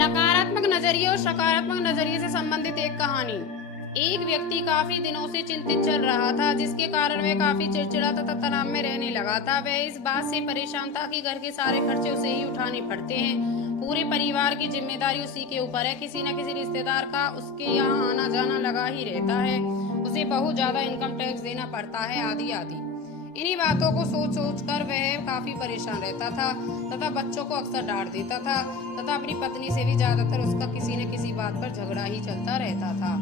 नकारात्मक नजरिए और सकारात्मक नजरिए से संबंधित एक कहानी। एक व्यक्ति काफी दिनों से चिंतित चल रहा था, जिसके कारण वह काफी चिड़चिड़ा तथा तनाव में रहने लगा था। वह इस बात से परेशान था कि घर के सारे खर्चे उसे ही उठाने पड़ते हैं। पूरे परिवार की जिम्मेदारी उसी के ऊपर है। किसी न किसी रिश्तेदार का उसके यहाँ आना जाना लगा ही रहता है। उसे बहुत ज्यादा इनकम टैक्स देना पड़ता है, आदि आदि। इन्हीं बातों को सोच सोच कर वह काफी परेशान रहता था तथा बच्चों को अक्सर डांट देता था तथा अपनी पत्नी से भी ज्यादातर उसका किसी न किसी बात पर झगड़ा ही चलता रहता था।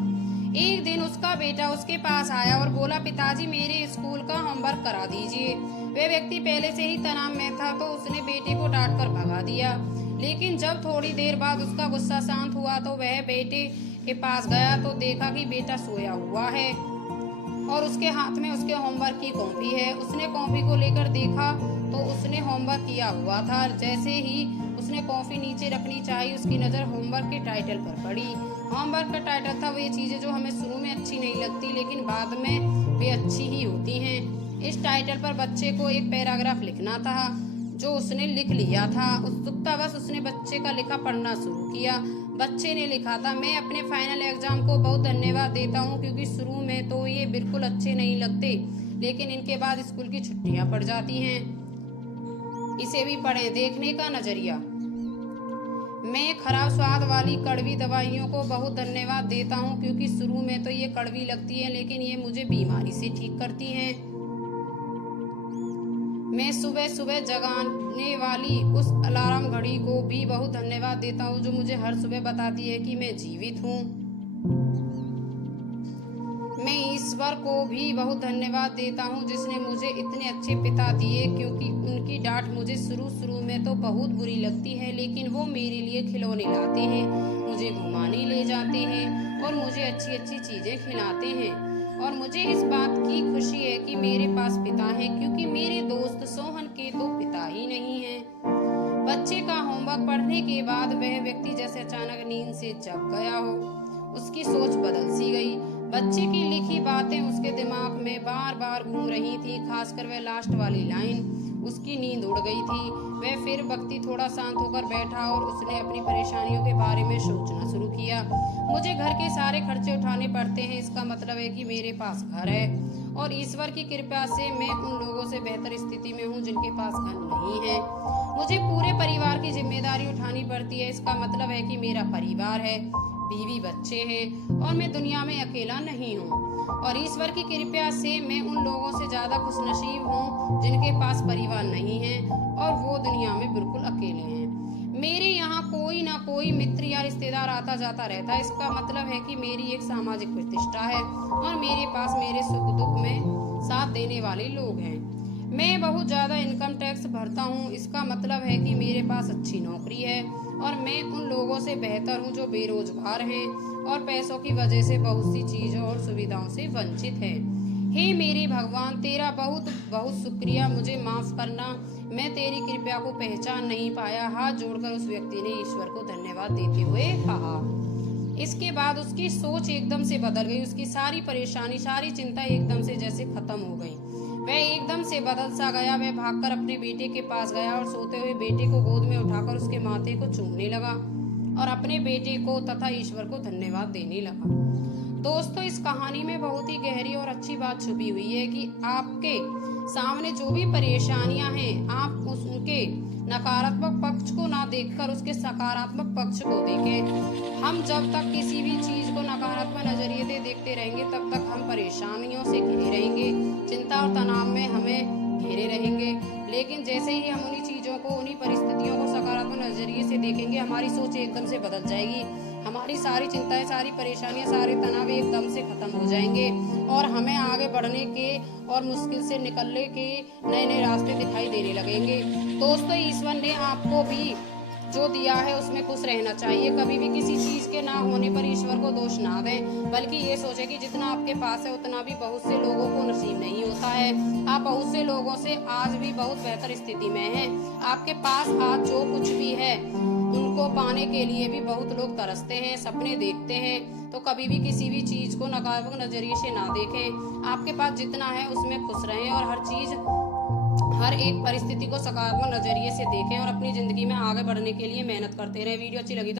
एक दिन उसका बेटा उसके पास आया और बोला, पिताजी मेरे स्कूल का होमवर्क करा दीजिए। वह व्यक्ति पहले से ही तनाव में था तो उसने बेटे को डांट कर भगा दिया। लेकिन जब थोड़ी देर बाद उसका गुस्सा शांत हुआ तो वह बेटे के पास गया तो देखा कि बेटा सोया हुआ है और उसके हाथ में उसके होमवर्क की कॉपी है। उसने कॉपी को लेकर देखा तो उसने होमवर्क किया हुआ था। जैसे ही उसने कॉपी नीचे रखनी चाहिए, उसकी नज़र होमवर्क के टाइटल पर पड़ी। होमवर्क का टाइटल था वो चीज़ें जो हमें शुरू में अच्छी नहीं लगती लेकिन बाद में वे अच्छी ही होती हैं। इस टाइटल पर बच्चे को एक पैराग्राफ लिखना था जो उसने लिख लिया था। उत्सुकतावश उसने बच्चे का लिखा पढ़ना शुरू किया। बच्चे ने लिखा था, मैं अपने फाइनल एग्जाम को बहुत धन्यवाद देता हूँ क्योंकि शुरू में तो ये बिल्कुल अच्छे नहीं लगते लेकिन इनके बाद स्कूल की छुट्टियां पड़ जाती हैं। इसे भी पढ़ें। देखने का नजरिया। मैं खराब स्वाद वाली कड़वी दवाइयों को बहुत धन्यवाद देता हूँ क्योंकि शुरू में तो ये कड़वी लगती है लेकिन ये मुझे बीमारी से ठीक करती हैं। मैं सुबह सुबह जगाने वाली उस अलार्म घड़ी को भी बहुत धन्यवाद देता हूँ जो मुझे हर सुबह बताती है कि मैं जीवित हूँ। मैं ईश्वर को भी बहुत धन्यवाद देता हूँ जिसने मुझे इतने अच्छे पिता दिए क्योंकि उनकी डांट मुझे शुरू में तो बहुत बुरी लगती है लेकिन वो मेरे लिए खिलौने लाते हैं, मुझे घुमाने ले जाते हैं और मुझे अच्छी अच्छी चीजें खिलाते हैं। और मुझे इस बात की खुशी है कि मेरे पास पिता है क्योंकि मेरे दोस्त सोहन के तो पिता ही नहीं है। बच्चे का होमवर्क पढ़ने के बाद वह व्यक्ति जैसे अचानक नींद से जग गया हो। उसकी सोच बदल सी गई। बच्चे की लिखी बातें उसके दिमाग में बार बार घूम रही थी, खासकर वह लास्ट वाली लाइन। उसकी नींद उड़ गई थी। वह फिर व्यक्ति थोड़ा शांत होकर बैठा और उसने अपनी परेशानियों के बारे में सोचना शुरू किया। मुझे घर के सारे खर्चे उठाने पड़ते हैं, इसका मतलब है कि मेरे पास घर है और ईश्वर की कृपा से मैं उन लोगों से बेहतर स्थिति में हूँ जिनके पास घर नहीं है। मुझे पूरे परिवार की जिम्मेदारी उठानी पड़ती है, इसका मतलब है कि मेरा परिवार है, बीवी बच्चे हैं और मैं दुनिया में अकेला नहीं हूँ। और ईश्वर की कृपा से मैं उन लोगों से ज्यादा खुशनसीब हूँ जिनके पास परिवार नहीं है और वो दुनिया में बिल्कुल अकेले हैं। मेरे यहाँ कोई ना कोई मित्र या रिश्तेदार आता जाता रहता है, इसका मतलब है कि मेरी एक सामाजिक प्रतिष्ठा है और मेरे पास मेरे सुख दुख में साथ देने वाले लोग हैं। मैं बहुत ज्यादा इनकम टैक्स भरता हूँ, इसका मतलब है कि मेरे पास अच्छी नौकरी है और मैं उन लोगों से बेहतर हूँ जो बेरोजगार हैं और पैसों की वजह से बहुत सी चीजों और सुविधाओं से वंचित हैं। हे मेरे भगवान, तेरा बहुत बहुत शुक्रिया, मुझे माफ करना, मैं तेरी कृपा को पहचान नहीं पाया। हाथ जोड़कर उस व्यक्ति ने ईश्वर को धन्यवाद देते हुए कहा। इसके बाद उसकी सोच एकदम से बदल गई। उसकी सारी परेशानी, सारी चिंता एकदम से जैसे खत्म हो गई। वह एकदम से बदल सा गया। वह भागकर अपने बेटे के पास गया और सोते हुए बेटे को गोद में उठाकर उसके माथे को चूमने लगा और अपने बेटे को तथा ईश्वर को धन्यवाद देने लगा। दोस्तों, इस कहानी में बहुत ही गहरी और अच्छी बात छुपी हुई है कि आपके सामने जो भी परेशानियां हैं, आप उनके नकारात्मक पक्ष को ना देखकर उसके सकारात्मक पक्ष को देखें। हम जब तक किसी भी चीज को नकारात्मक नजरिए से देखते रहेंगे तब तक हम परेशानियों से घिरे रहेंगे, चिंता और तनाव में हमें घेरे रहेंगे। लेकिन जैसे ही हम उन्हीं चीजों को, उन्हीं परिस्थितियों को सकारात्मक नजरिए से देखेंगे, हमारी सोच एकदम से बदल जाएगी। हमारी सारी चिंताएं, सारी परेशानियां, सारे तनाव एकदम से खत्म हो जाएंगे और हमें आगे बढ़ने के और मुश्किल से निकलने के नए नए रास्ते दिखाई देने लगेंगे। दोस्तों, ईश्वर ने आपको भी जो दिया है उसमें खुश रहना चाहिए। कभी भी किसी चीज के ना होने पर ईश्वर को दोष ना दें, बल्कि ये सोचें कि जितना आपके पास है उतना भी बहुत से लोगों को नसीब नहीं होता है। आप बहुत से लोगों से आज भी बहुत बेहतर स्थिति में हैं। आपके पास आज जो कुछ भी है उनको पाने के लिए भी बहुत लोग तरसते हैं, सपने देखते हैं। तो कभी भी किसी भी चीज को नकारात्मक नजरिए से ना देखें। आपके पास जितना है उसमें खुश रहें और हर एक परिस्थिति को सकारात्मक नजरिए से देखें और अपनी जिंदगी में आगे बढ़ने के लिए मेहनत करते रहें। वीडियो अच्छी लगी तो